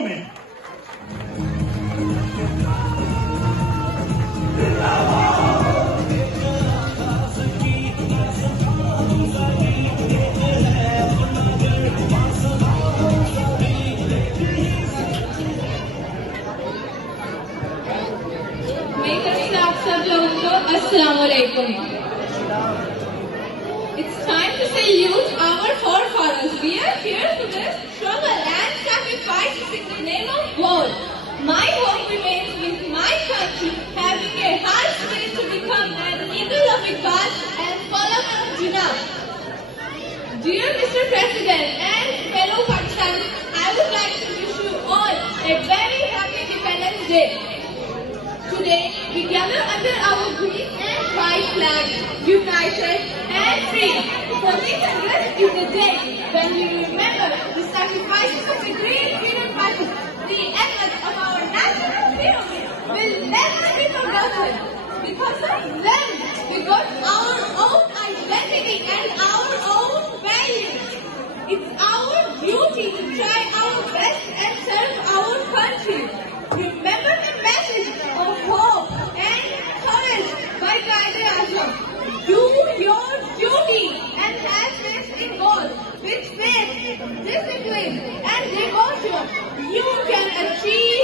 moment. It's time to salute our forefathers. We are here for this struggle and sacrifices in the name of God. My hope remains with my country, having a high spirit to become an eagle of Iqbal and follower of Jinnah. Dear Mr. President and fellow Pakistanis, I would like to wish you all a very happy Independence Day. Today, we gather under our green and white flag, united and free. For this is the day when we remember the sacrifices of the great freedom fighters. The efforts of our national heroes will never be forgotten. Because of them, we got our own identity and our own values. It's our duty to try our best and serve our country. Remember the message of hope and courage by Quaid-e-Azam. Do your duty and have faith in God. With faith, discipline and devotion, you can achieve